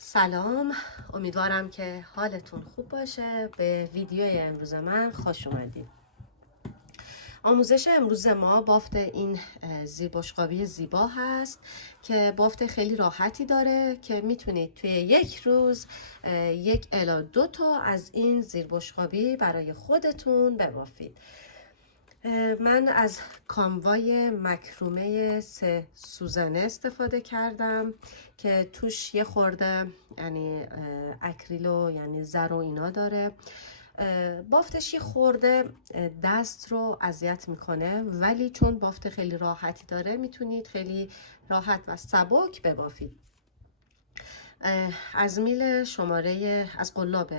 سلام، امیدوارم که حالتون خوب باشه. به ویدیوی امروز من خوش اومدید. آموزش امروز ما بافت این زیربشقابی زیبا هست که بافت خیلی راحتی داره که میتونید توی یک روز 1 الی 2 تا از این زیربشقابی برای خودتون ببافید. من از کاموای مکرومه 3 سوزنه استفاده کردم که توش یه خورده یعنی اکریلو یعنی زر و اینا داره. بافتش یه خورده دست رو اذیت میکنه، ولی چون بافت خیلی راحتی داره میتونید خیلی راحت و سبک ببافید. از میل شماره از قلاب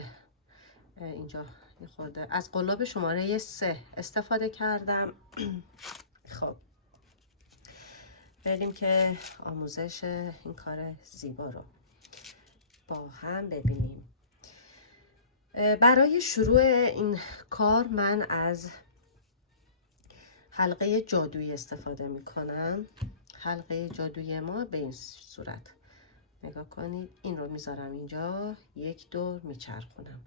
اینجا یه خورده از قلاب شماره 3 استفاده کردم. خب بریم که آموزش این کار زیبا رو با هم ببینیم. برای شروع این کار من از حلقه جادویی استفاده می کنم. حلقه جادویی ما به این صورت نگاه کنید. این رو میذارم اینجا، یک دور میچرخونم.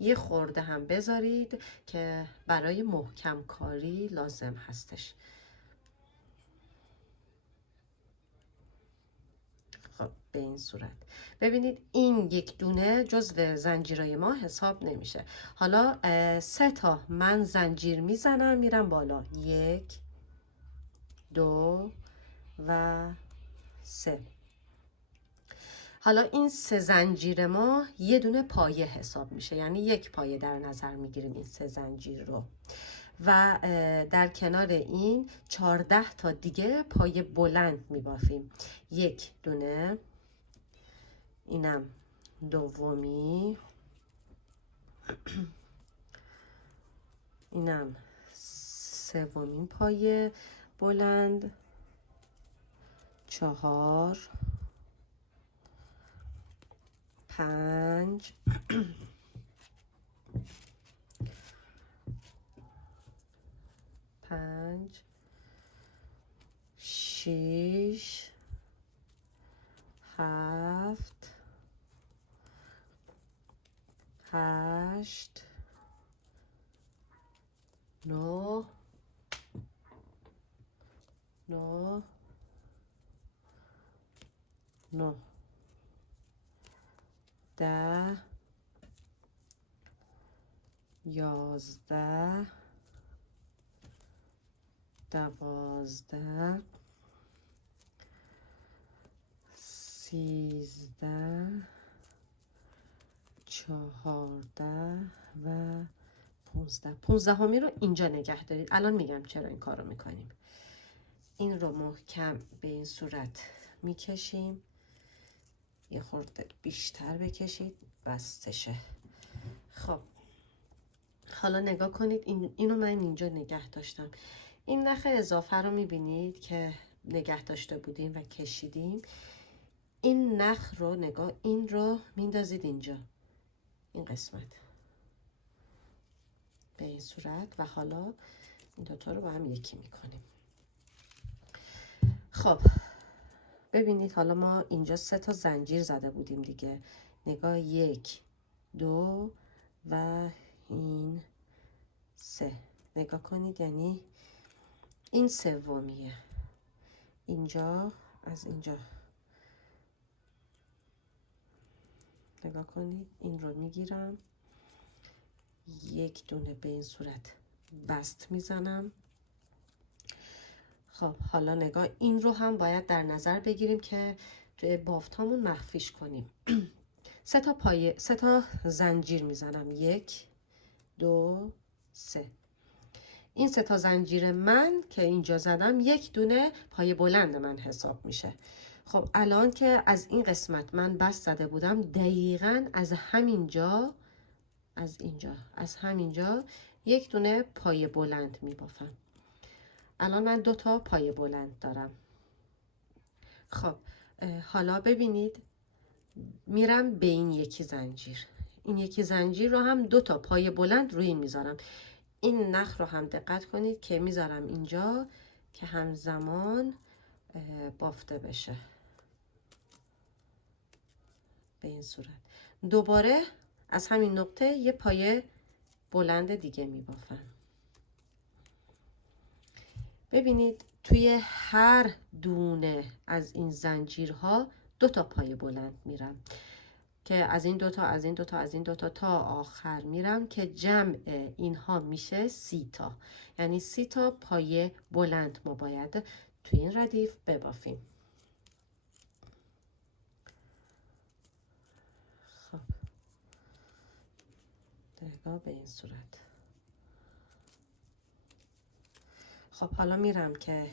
یه خورده هم بذارید که برای محکم کاری لازم هستش. خب به این صورت ببینید این یک دونه جزو زنجیرای ما حساب نمیشه. حالا 3 تا من زنجیر میزنم میرم بالا، 1 2 و 3. حالا این 3 زنجیر ما یه دونه پایه حساب میشه، یعنی یک پایه در نظر میگیریم این 3 زنجیر رو، و در کنار این 14 تا دیگه پایه بلند میبافیم. یک دونه، اینم دومی، اینم سومین پایه بلند، 4 5 5 6 7 8 9 9 9 10 11 12 13 14 و 15. 15 رو اینجا نگه دارید. الان میگم چرا این کار رو میکنیم. این رو محکم به این صورت میکشیم، یه خورده بیشتر بکشید بستشه. خب حالا نگاه کنید، اینو من اینجا نگه داشتم. این نخ اضافه رو میبینید که نگه داشته بودیم و کشیدیم. این نخ رو نگاه، این رو میندازید اینجا، این قسمت به این صورت، و حالا این دوتا رو با هم یکی میکنیم. خب ببینید حالا ما اینجا 3 تا زنجیر زده بودیم دیگه. نگاه، 1 2 و این 3. نگاه کنید، یعنی این سومیه. اینجا از اینجا نگاه کنید، این رو میگیرم، یک دونه به این صورت بست میزنم. خب حالا نگاه، این رو هم باید در نظر بگیریم که توی بافتامون مخفیش کنیم. 3 تا پایه، 3 تا زنجیر میزنم، 1 2 3. این 3 تا زنجیر من که اینجا زدم یک دونه پایه بلند من حساب میشه. خب الان که از این قسمت من بست زده بودم، دقیقاً از همینجا، از همینجا یک دونه پایه بلند میبافم. الان من 2 تا پایه بلند دارم. خب حالا ببینید میرم به این یکی زنجیر، این یکی زنجیر رو هم 2 تا پایه بلند روی این میذارم. این نخ رو هم دقت کنید که میذارم اینجا که همزمان بافته بشه به این صورت. دوباره از همین نقطه یه پایه بلند دیگه میبافم. ببینید توی هر دونه از این زنجیرها 2 تا پایه بلند میرم که از این 2 تا از این 2 تا از این 2 تا تا آخر میرم که جمع اینها میشه 30 تا. یعنی 30 تا پایه بلند ما باید توی این ردیف ببافیم. خب نگاه به این صورت. خب حالا میرم که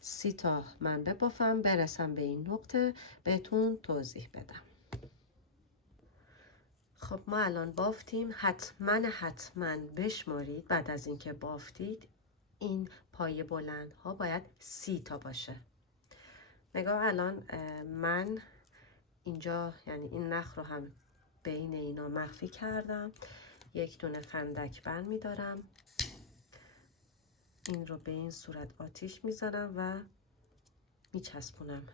30 تا من ببافم، برسم به این نقطه بهتون توضیح بدم. خب ما الان بافتیم. حتما بشمارید بعد از اینکه بافتید این پایه بلند ها باید 30 تا باشه. نگاه الان من اینجا یعنی این نخ رو هم بین اینا مخفی کردم. یک دونه فندک بر می دارم، این رو به این صورت آتیش میزنم و میچسبونم،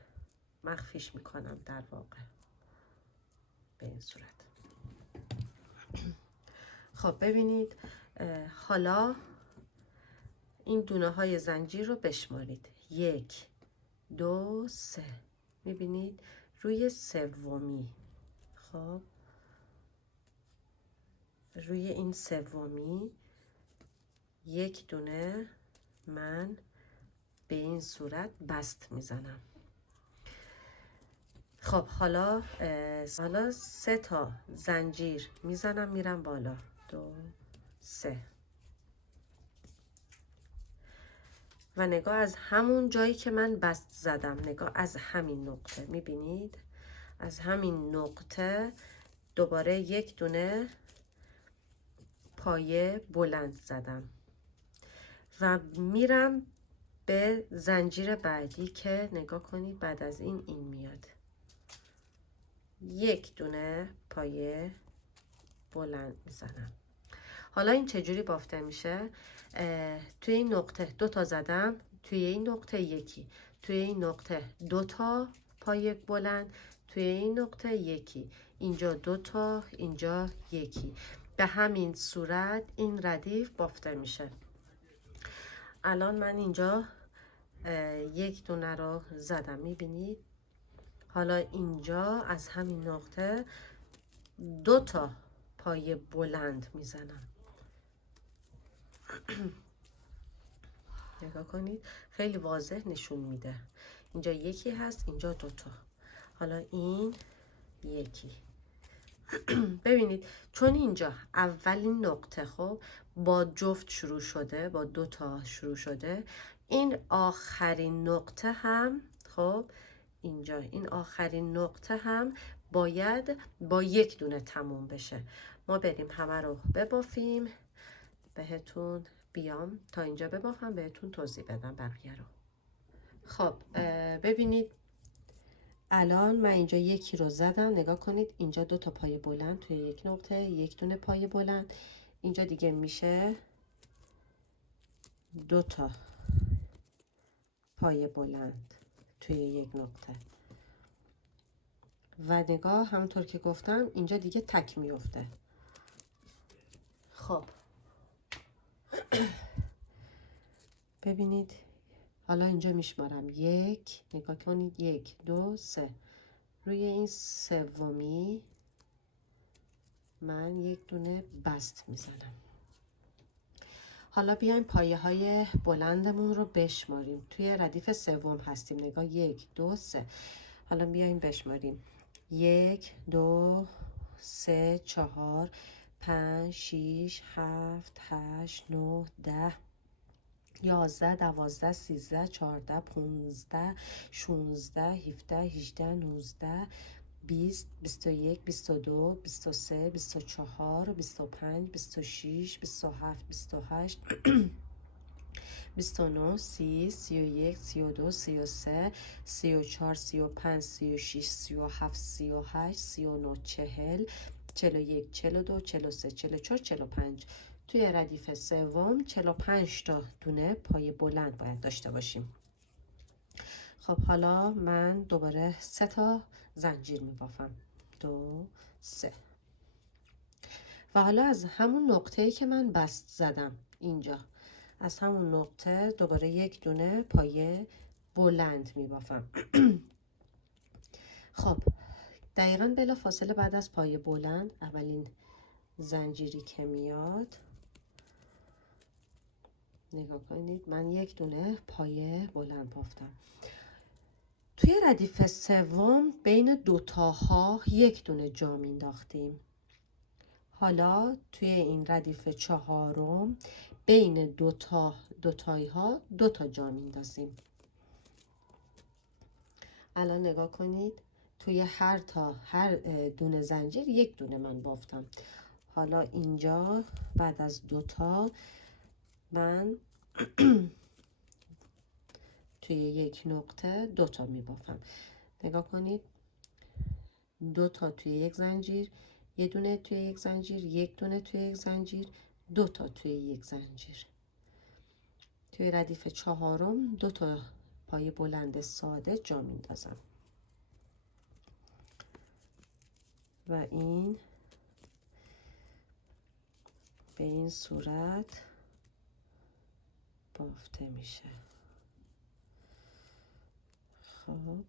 مخفیش میکنم در واقع به این صورت. خب ببینید حالا این دونه های زنجیر رو بشمارید. 1 2 3. میبینید روی سومی. خب روی این سومی یک دونه من به این صورت بست میزنم. خب حالا 3 تا زنجیر میزنم میرم بالا. 2 3 و نگاه از همون جایی که من بست زدم، نگاه از همین نقطه میبینید از همین نقطه دوباره یک دونه پایه بلند زدم و میرم به زنجیر بعدی که نگاه کنید بعد از این میاد. یک دونه پایه بلند میزنم. حالا این چجوری بافته میشه؟ توی این نقطه 2 تا زدم، توی این نقطه یکی، توی این نقطه 2 تا پایه بلند، توی این نقطه یکی، اینجا 2 تا، اینجا یکی. به همین صورت این ردیف بافته میشه. الان من اینجا یک دونه رو زدم میبینید. حالا اینجا از همین نقطه 2 تا پایه بلند میزنم. نگاه کنید خیلی واضح نشون میده. اینجا یکی هست، اینجا 2 تا. حالا این یکی. ببینید چون اینجا اولین نقطه خب با جفت شروع شده، با 2 تا شروع شده، این آخرین نقطه هم خب اینجا این آخرین نقطه هم باید با یک دونه تموم بشه. ما بریم همه رو ببافیم، بهتون بیام تا اینجا ببافم بهتون توضیح بدم بقیه رو. خب ببینید الان من اینجا یکی رو زدم، نگاه کنید اینجا 2 تا پایه بلند توی یک نقطه، یک دونه پایه بلند، اینجا دیگه میشه 2 تا پایه بلند توی یک نقطه و نگاه همونطور که گفتم اینجا دیگه تک میفته. خب ببینید حالا اینجا میشمارم 1 نگاه کنید 1 2 3 روی این سومی من یک دونه بست میزنم. حالا بیایم پایه های بلندمون رو بشماریم. توی ردیف سوم هستیم. نگاه 1 2 3. حالا بیایم بشماریم 1 2 3 4 5 6 7 8 9 10 11 12 13 14 15 16 17 18 19 20 21 22 23 24 25 26 27 28 29 30 31 32 33 34 35 36 37 38 39 40 41 42 43 44 45. توی ردیف سوم 45 تا دونه پایه بلند باید داشته باشیم. خب حالا من دوباره 3 تا زنجیر میبافم. 2 3. و حالا از همون نقطه‌ای که من بست زدم اینجا، از همون نقطه دوباره یک دونه پایه بلند میبافم. خب دقیقاً بلا فاصله بعد از پایه بلند اولین زنجیری که میاد، نگاه کنید من یک دونه پایه بلند بافتم. توی ردیف سوم بین دوتاها یک دونه جا مینداختیم. حالا توی این ردیف چهارم بین دوتایی ها 2 تا جا میندازیم. الان نگاه کنید توی هر دونه زنجیر یک دونه من بافتم. حالا اینجا بعد از 2 تا من توی یک نقطه 2 تا می بافم. نگاه کنید 2 تا توی یک زنجیر، یه دونه توی یک زنجیر، یک دونه توی یک زنجیر، 2 تا توی یک زنجیر. توی ردیف چهارم 2 تا پایه بلند ساده جا میندازم و این به این صورت بافته میشه. خب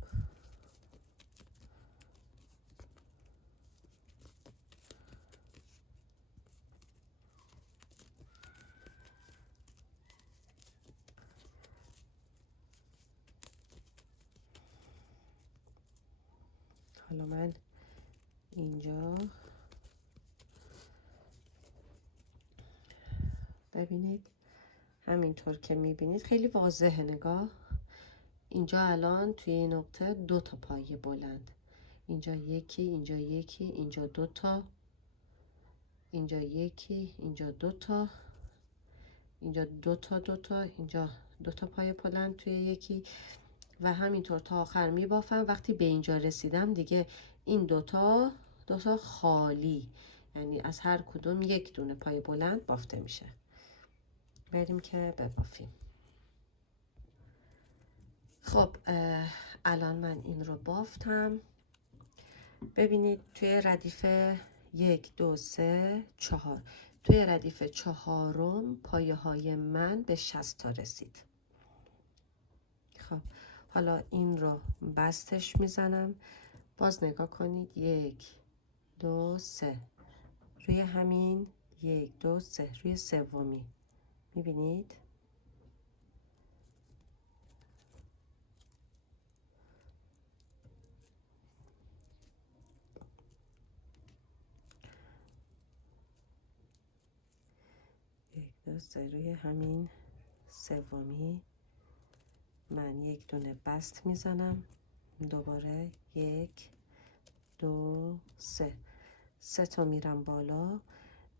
حالا من اینجا ببینید همینطور که میبینید خیلی واضحه. نگاه اینجا الان توی این نقطه 2 تا پایه بلند، اینجا یکی، اینجا یکی، اینجا 2 تا، اینجا یکی، اینجا 2 تا، اینجا 2 تا 2 تا، اینجا 2 تا پایه بلند توی یکی و همینطور تا آخر میبافم. وقتی به اینجا رسیدم دیگه این 2 تا خالی، یعنی از هر کدوم یک دونه پایه بلند بافته میشه. بریم که ببافیم. خب الان من این رو بافتم. ببینید توی ردیف 1 2 3 4 توی ردیف چهارم پایه های من به 60 تا رسید. خب حالا این رو بستش میزنم. باز نگاه کنید 1 2 3 روی همین 1 2 3 روی سومی میبینید روی همین سومی من یک دونه بست میزنم. دوباره 1 2 3 3 تا میرم بالا،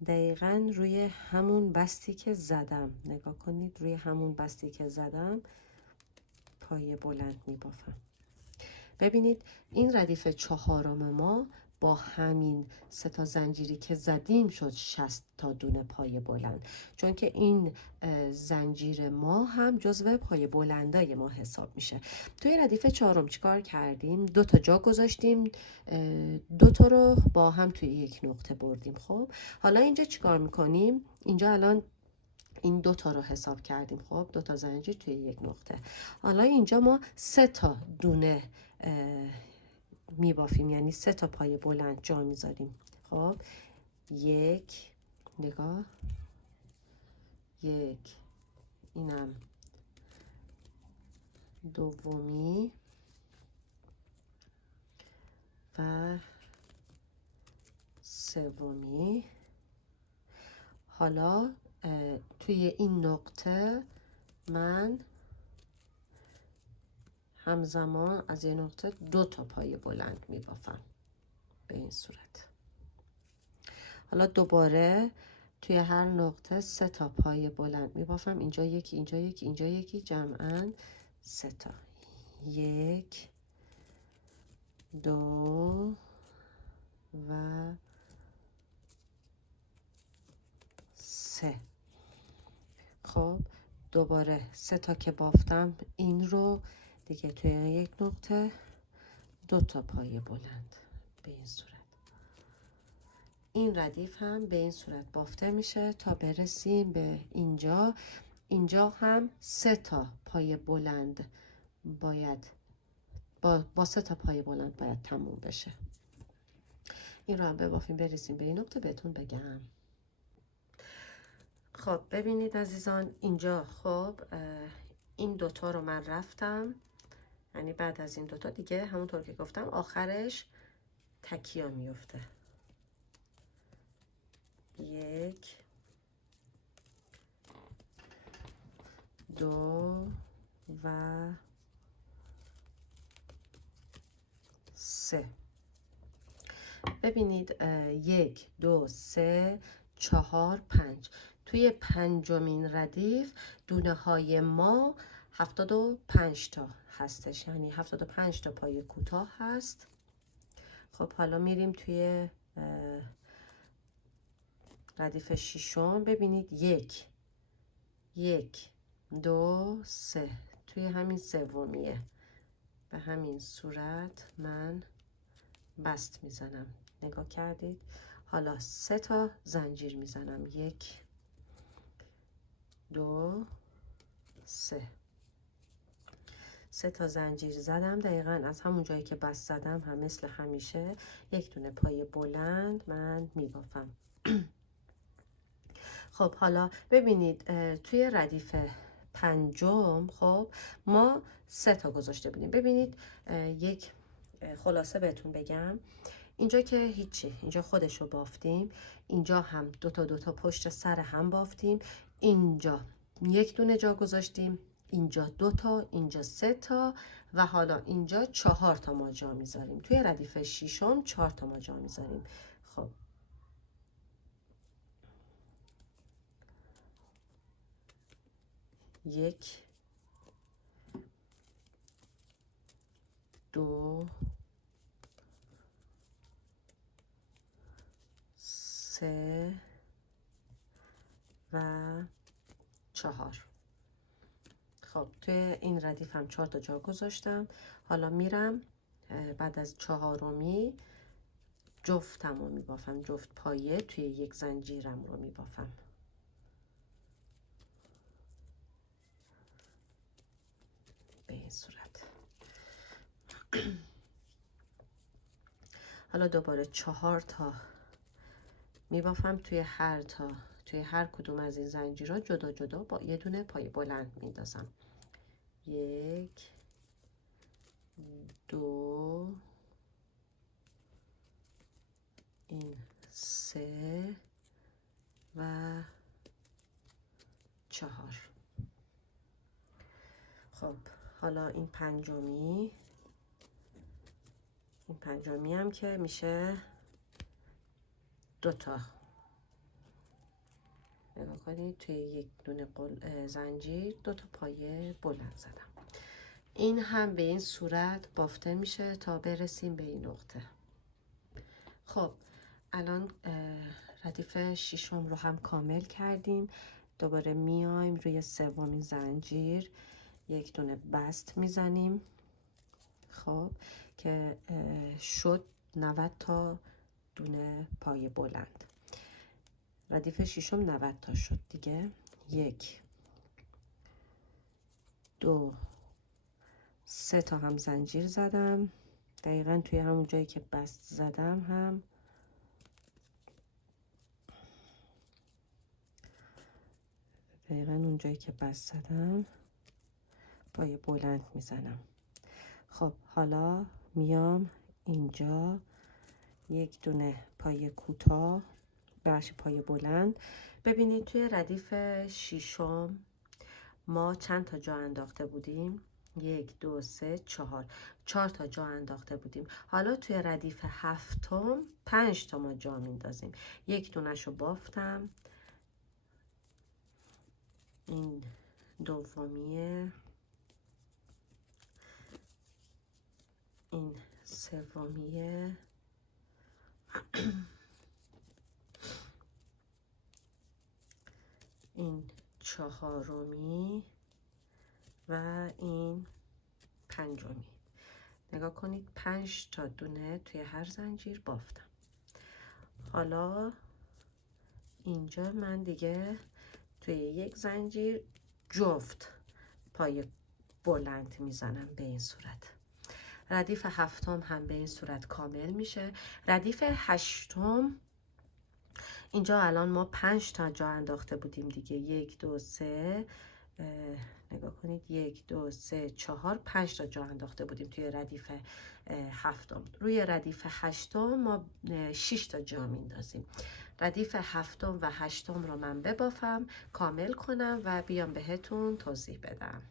دقیقاً روی همون بستی که زدم. نگاه کنید روی همون بستی که زدم پایه بلند میبافم. ببینید این ردیف چهارم ما با همین 3 تا زنجیری که زدیم شد 60 تا دونه پایه بلند، چون که این زنجیر ما هم جزو پایه بلندای ما حساب میشه. توی ردیف چهارم چیکار کردیم؟ 2 تا جا گذاشتیم، 2 تا رو با هم توی یک نقطه بردیم. خب حالا اینجا چیکار میکنیم؟ اینجا الان این 2 تا رو حساب کردیم. خب 2 تا زنجیر توی یک نقطه. حالا اینجا ما 3 تا دونه میبافیم، یعنی 3 تا پایه بلند جا میذاریم. خب 1 نگاه 1 اینم دومی و سومی. حالا توی این نقطه من همزمان از یه نقطه 2 تا پایه بلند میبافم به این صورت. حالا دوباره توی هر نقطه 3 تا پایه بلند میبافم. اینجا یکی، اینجا یکی، اینجا یکی، جمعاً 3 تا. 1 2 و 3. خب دوباره 3 تا که بافتم این رو دیگه توی یک نقطه 2 تا پایه بلند به این صورت. این ردیف هم به این صورت بافته میشه تا برسیم به اینجا. اینجا هم 3 تا پای بلند باید با 3 تا پای بلند باید تموم بشه. این رو هم ببافیم برسیم به این نقطه بهتون بگم. خب ببینید عزیزان، اینجا خب این دوتا رو من رفتم، یعنی بعد از این دوتا دیگه همونطور که گفتم آخرش تکیه میفته. 1 2 و 3. ببینید 1 2 3 4 5. توی پنجمین ردیف دونه های ما 75 تا هستش، یعنی 75 تا پای کوتاه هست. خب حالا میریم توی ردیف ششم. ببینید 1 2 3 توی همین سومیه. به همین صورت من بست میزنم. نگاه کردید؟ حالا 3 تا زنجیر میزنم. 1 2 3. 3 تا زنجیر زدم. دقیقاً از همون جایی که بست زدم هم مثل همیشه یک دونه پای بلند من میبافم. خب حالا ببینید توی ردیف پنجم خب ما 3 تا گذاشته بودیم. ببینید یک خلاصه بهتون بگم، اینجا که هیچی، اینجا خودشو بافتیم، اینجا هم دو تا پشت سر هم بافتیم، اینجا یک دونه جا گذاشتیم، اینجا 2 تا، اینجا 3 تا و حالا اینجا 4 تا ما جا میذاریم. توی ردیف ششم 4 تا ما جا میذاریم. خب 1 2 3 و 4. خب توی این ردیف هم 4 تا جا گذاشتم. حالا میرم بعد از 4می جفتم رو میبافم، جفت پایه توی یک زنجیرم رو میبافم. به این صورت. حالا دوباره 4 تا میبافم توی هر کدوم از این زنجیرها جدا جدا با یه دونه پای بلند میندازم. 1 2 این 3 و 4. خب حالا این پنجمی هم که میشه 2 تا. نگاه کنید توی یک دونه زنجیر 2 تا پایه بلند زدم. این هم به این صورت بافته میشه تا برسیم به این نقطه. خب الان ردیف ششم رو هم کامل کردیم. دوباره میایم روی سومین زنجیر یک دونه بست میزنیم. خب که شد 90 تا دونه پای بلند. ردیف ششم 90 تا شد دیگه. 1 2 3 تا هم زنجیر زدم، دقیقا توی همون جایی که بست زدم هم دقیقا اون جایی که بست زدم پای بلند میزنم. خب حالا میام اینجا یک دونه پای کوتاه بخش پای بلند. ببینید توی ردیف ششم ما چند تا جا انداخته بودیم؟ 1 2 3 4 تا جا انداخته بودیم. حالا توی ردیف هفتم 5 تا ما جا میندازیم. یک دونه‌شو بافتم، این دومیه، این سومیه، این چهارمی و این پنجمی. نگاه کنید 5 تا دونه توی هر زنجیر بافتم. حالا اینجا من دیگه توی یک زنجیر جفت پای بلند میزنم به این صورت. ردیف هفتم هم به این صورت کامل میشه. ردیف هشتم اینجا الان ما 5 تا جا انداخته بودیم دیگه. 1 2 3 نگاه کنید، 1 2 3 4 5 تا جا انداخته بودیم توی ردیف هفتم. روی ردیف هشتم ما 6 تا جا میندازیم. ردیف هفتم و هشتم رو من ببافم، کامل کنم و بیام بهتون توضیح بدم.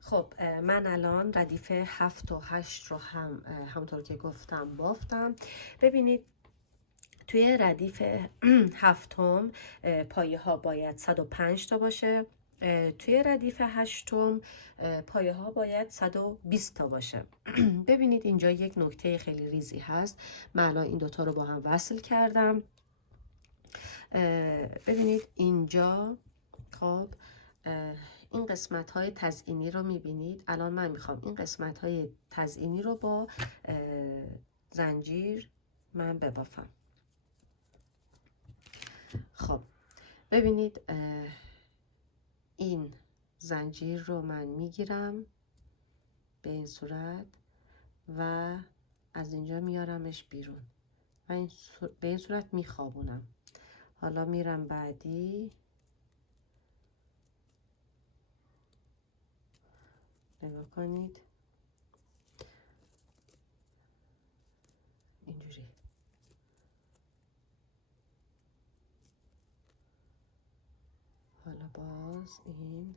خب من الان ردیف 7 و 8 رو همونطور که گفتم بافتم. ببینید توی ردیف هفتم پایه ها باید 105 تا باشه، توی ردیف هشتم پایه ها باید 120 تا باشه. ببینید اینجا یک نکته خیلی ریزی هست. من الان این دوتا رو با هم وصل کردم. ببینید اینجا خب این قسمت های تزئینی رو میبینید. الان من میخوام این قسمت های تزئینی رو با زنجیر من ببافم. خب ببینید این زنجیر رو من میگیرم به این صورت و از اینجا میارمش بیرون و به این صورت میخوابونم. حالا میرم بعدی. نگاه کنید اینجوری. حالا باز این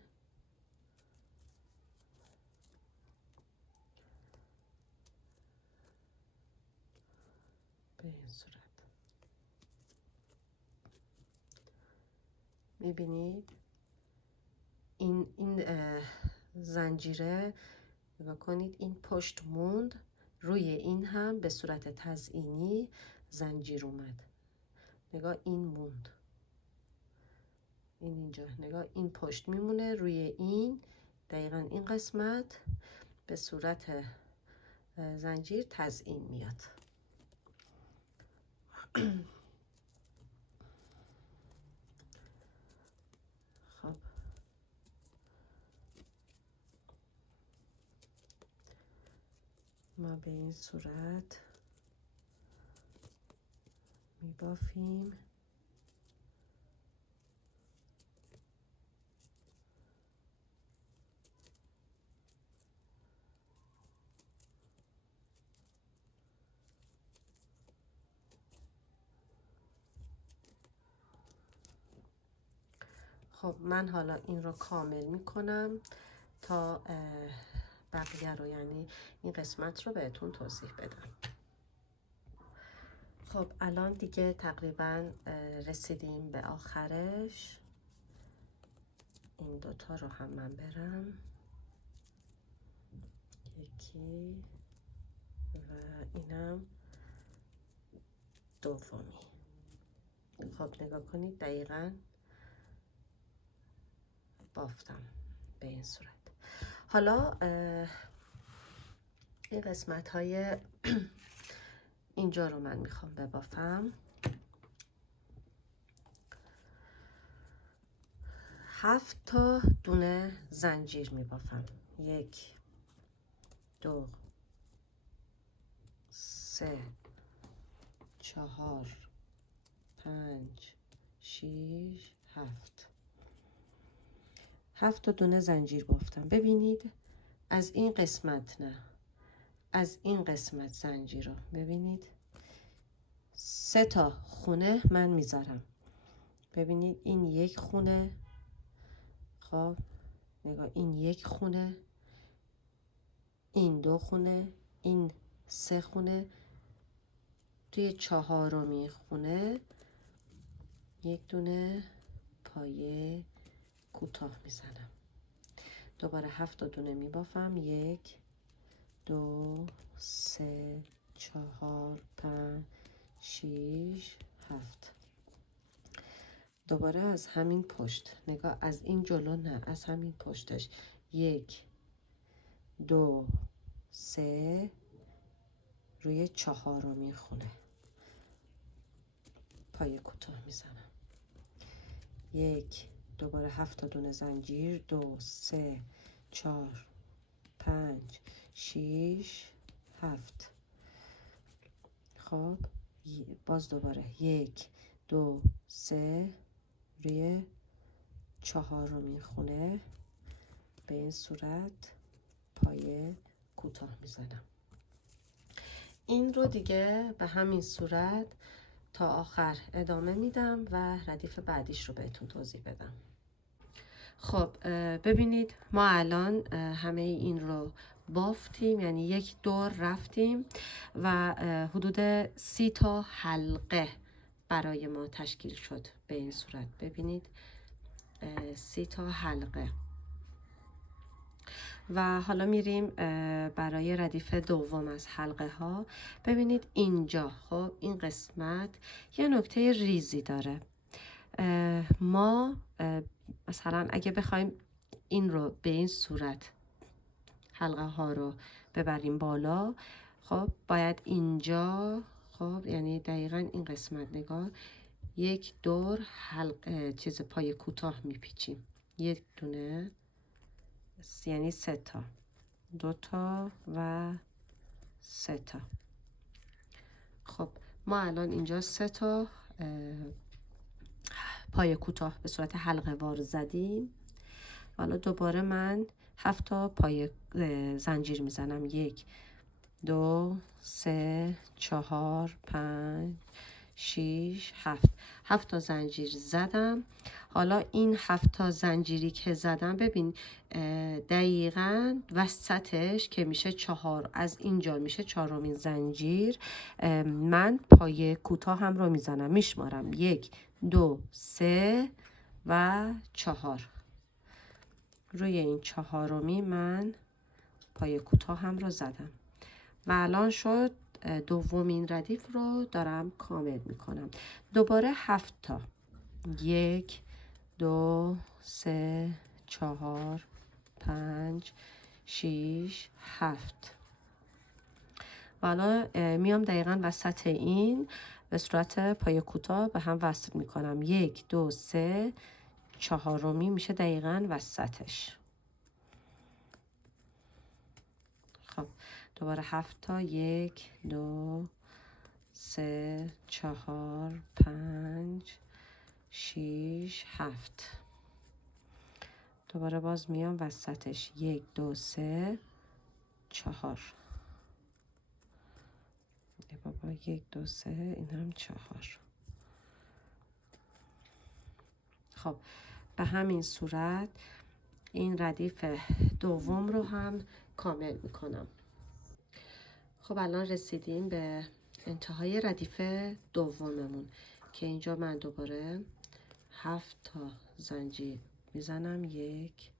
به این صورت میبینید این زنجیره. نگاه کنید این پشت موند، روی این هم به صورت تزئینی زنجیر اومد. نگاه این موند، این اینجا نگاه این پشت میمونه، روی این دقیقا این قسمت به صورت زنجیر تزئین میاد. خب ما به این صورت میبافیم. خب من حالا این رو کامل میکنم تا بقیه رو، یعنی این قسمت رو بهتون توضیح بدم. خب الان دیگه تقریبا رسیدیم به آخرش. این دوتا رو هم من برم، یکی و اینم دومی. خب نگاه کنید دقیقا بافتم به این صورت. حالا این قسمت های اینجا رو من میخوام ببافم. 7 تا دونه زنجیر میبافم. 1 2 3 4 5 6 7. 7 تا دونه زنجیر بافتم. ببینید از این قسمت، نه از این قسمت زنجیر رو ببینید 3 تا خونه من میذارم. ببینید این یک خونه، خب نگاه این یک خونه، این 2 خونه، این 3 خونه. توی 4می خونه یک دونه پایه کوتاه میزنم. دوباره 7 تا دونه میبافم. 1 2 3 4 5 6 7. دوباره از همین پشت، نگاه از این جلو نه، از همین پشتش 1 2 3 روی 4می خونه. پای کوتاه میزنم. 1 دوباره 7 تا دونه زنجیر، 2 3 4 5 6 7. خب باز دوباره 1 2 3 روی 4مین خونه به این صورت پای کوتاه میزنم. این رو دیگه به همین صورت تا آخر ادامه میدم و ردیف بعدیش رو بهتون توضیح بدم. خب ببینید ما الان همه این رو بافتیم، یعنی یک دور رفتیم و حدود 30 تا حلقه برای ما تشکیل شد به این صورت. ببینید 30 تا حلقه. و حالا میریم برای ردیف دوم از حلقه ها. ببینید اینجا خب این قسمت یه نکته ریزی داره. ما مثلا اگه بخوایم این رو به این صورت حلقه ها رو ببریم بالا، خب باید اینجا، خب یعنی دقیقا این قسمت نگاه، یک دور حلقه چیز پای کوتاه میپیچیم. یک دونه، یعنی 3 تا، 2 تا و 3 تا. خب ما الان اینجا 3 تا پای کوتاه به صورت حلقه وار زدیم. حالا دوباره من 7 تا پای زنجیر میزنم. 1 2 3 4 5 6 7. 7 تا زنجیر زدم. حالا این 7 تا زنجیری که زدم ببین دقیقاً وسطش که میشه 4، از اینجا میشه 4مین زنجیر، من پای کوتاه هم رو میزنم، میشمارم 1 2 3 و 4. روی این 4می من پای کوتاه هم رو زدم و الان شد دومین ردیف رو دارم کامل میکنم. دوباره 7 تا، 1 2 3 4 5 6 7. و حالا میام دقیقاً وسط این به صورت پای کوتاه به هم وصل میکنم. 1 2 3 4می میشه دقیقاً وسطش. خب دوباره 7 تا، 1 2 3 4 5 6 7. دوباره باز میام وسطش. 1 2 3 4. بابا 1 2 3 این هم 4. خب به همین صورت این ردیف دوم رو هم کامل میکنم. خب الان رسیدیم به انتهای ردیف دوممون که اینجا من دوباره 7 تا زنجیر میزنم. 1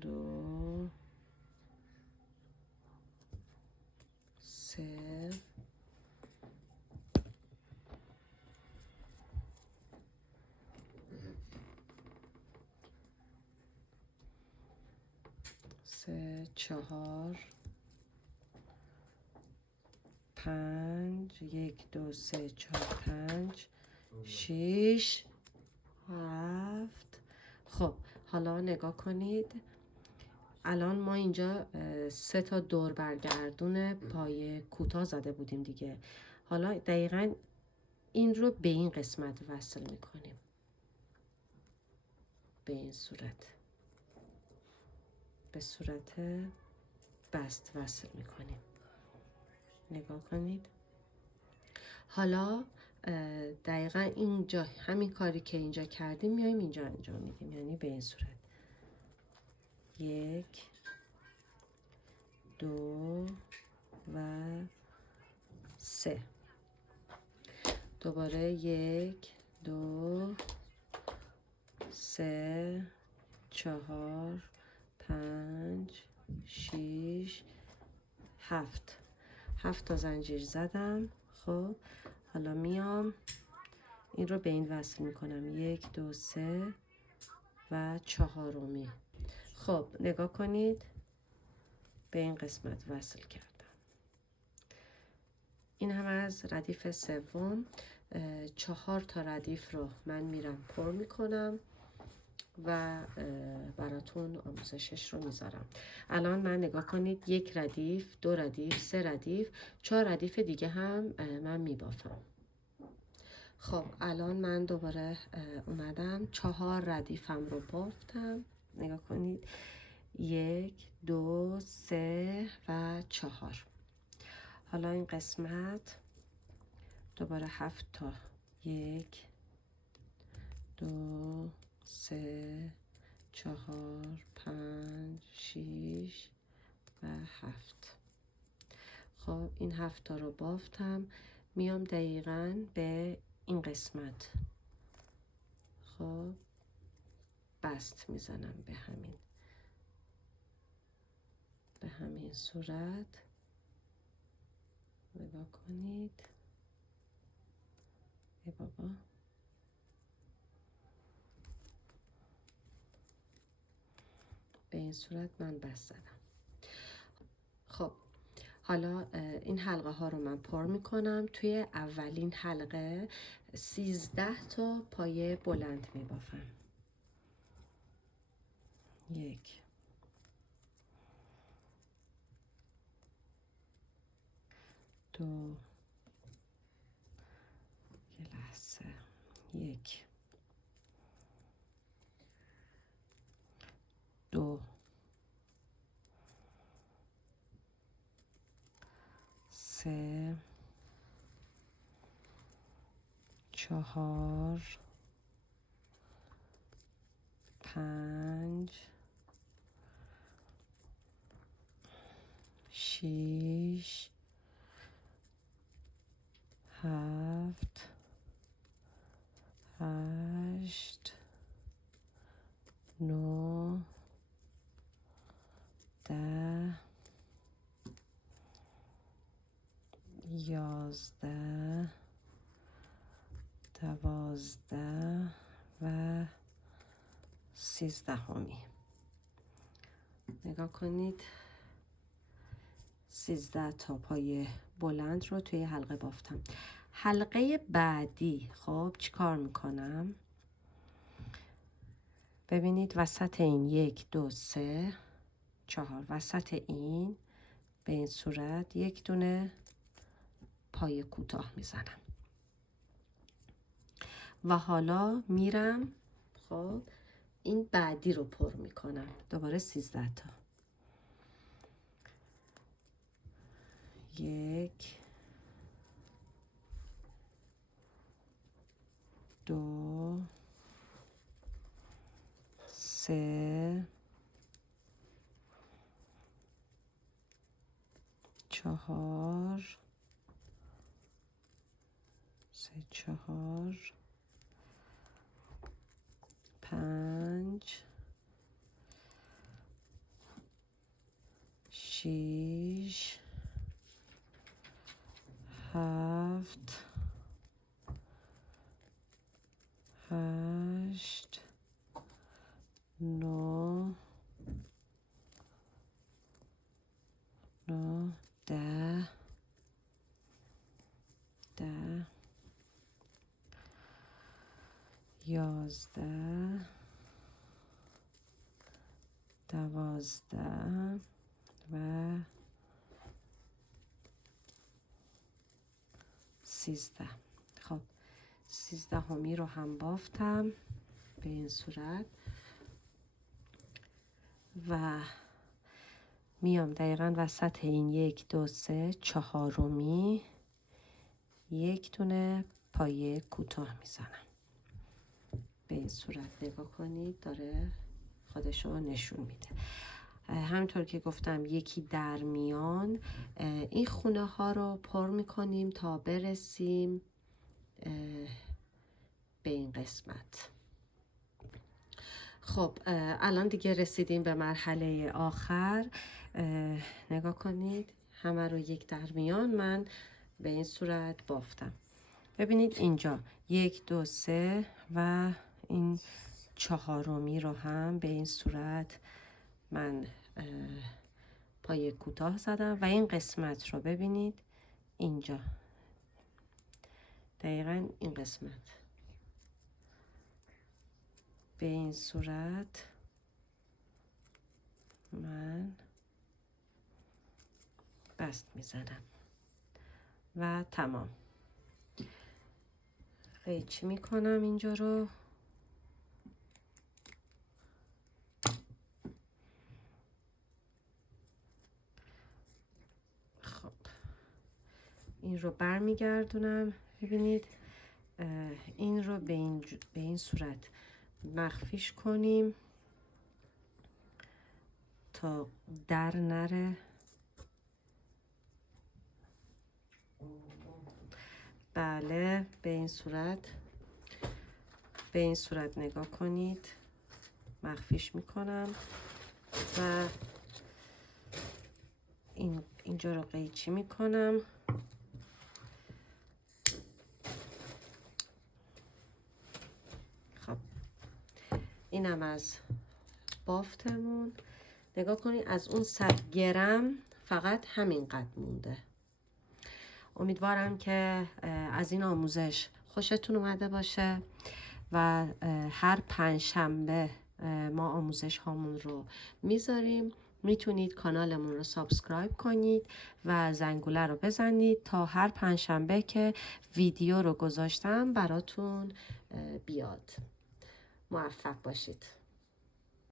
2 3 4 5 1 2 3 4 5 6 7. خب حالا نگاه کنید، الان ما اینجا 3 تا دور برگردون پای کوتاه زده بودیم دیگه. حالا دقیقاً این رو به این قسمت وصل میکنیم، به این صورت، به صورت بست وصل میکنیم. نگاه کنید. حالا دقیقا اینجا همین کاری که اینجا کردیم میایم اینجا انجام میدیم، یعنی به این صورت. 1 2 و 3. دوباره 1 2 3 4 5 6 7. 7 تا زنجیر زدم. خب حالا میام این رو به این وصل میکنم. 1 2 3 و 4می. خب نگاه کنید، به این قسمت وصل کردم. این هم از ردیف سوم. 4 تا ردیف رو من میرم پر میکنم و براتون آموزشش رو میذارم. الان من نگاه کنید 1 ردیف، 2 ردیف، 3 ردیف، 4 ردیف دیگه هم من میبافم. خب الان من دوباره اومدم 4 ردیفم رو بافتم. نگاه کنید 1 2 3 و 4. حالا این قسمت دوباره 7 تا 1 2 3 4 5 6 و 7. خب این 7 تا رو بافتم، میام دقیقاً به این قسمت خب بست میزنم به همین صورت. نگاه کنید ای بابا، به این صورت من بست زدم. خب حالا این حلقه ها رو من پر میکنم. توی اولین حلقه 13 تا پایه بلند میبافم. 1 2 یه لحظه 1 2 3 4 5 6 7 8 9 10 11 12 و 13. نگاه کنید 13 تا پایه بلند رو توی حلقه بافتم. حلقه بعدی خب چی کار میکنم؟ ببینید وسط این 1 2 3 4 وسط این به این صورت 1 دونه پایه کوتاه میزنم و حالا میرم خب این بعدی رو پر میکنم. دوباره 13 تا 1 2 3 4 4 5 6 7 8 9 10 11 12 و 13. خب 13 رو هم بافتم به این صورت و میام دقیقاً وسط این 1 2 3 4 1 دونه پایه کوتاه میزنم. به این صورت نگاه کنید داره خودشو نشون میده. همینطور که گفتم یکی در میان این خونه ها رو پر میکنیم تا برسیم به این قسمت. خب الان دیگه رسیدیم به مرحله آخر. نگاه کنید همه رو یک در میان من به این صورت بافتم. ببینید اینجا 1 2 3 و این 4 رو هم به این صورت من پایه کوتاه زدم و این قسمت رو ببینید اینجا دقیقا این قسمت. به این صورت من بست میزنم و تمام. قیچی میکنم اینجا رو. خب این رو برمیگردونم. ببینید این رو به این صورت مخفیش کنیم تا در نره. بله به این صورت نگاه کنید. مخفیش میکنم و اینجا رو قیچی میکنم. خب اینم از بافتمون. نگاه کنید از اون 100 گرم فقط همین قد مونده. امیدوارم که از این آموزش خوشتون اومده باشه و هر 5 شنبه ما آموزش هامون رو میذاریم. میتونید کانالمون رو سابسکرایب کنید و زنگوله رو بزنید تا هر 5 شنبه که ویدیو رو گذاشتم براتون بیاد. موفق باشید.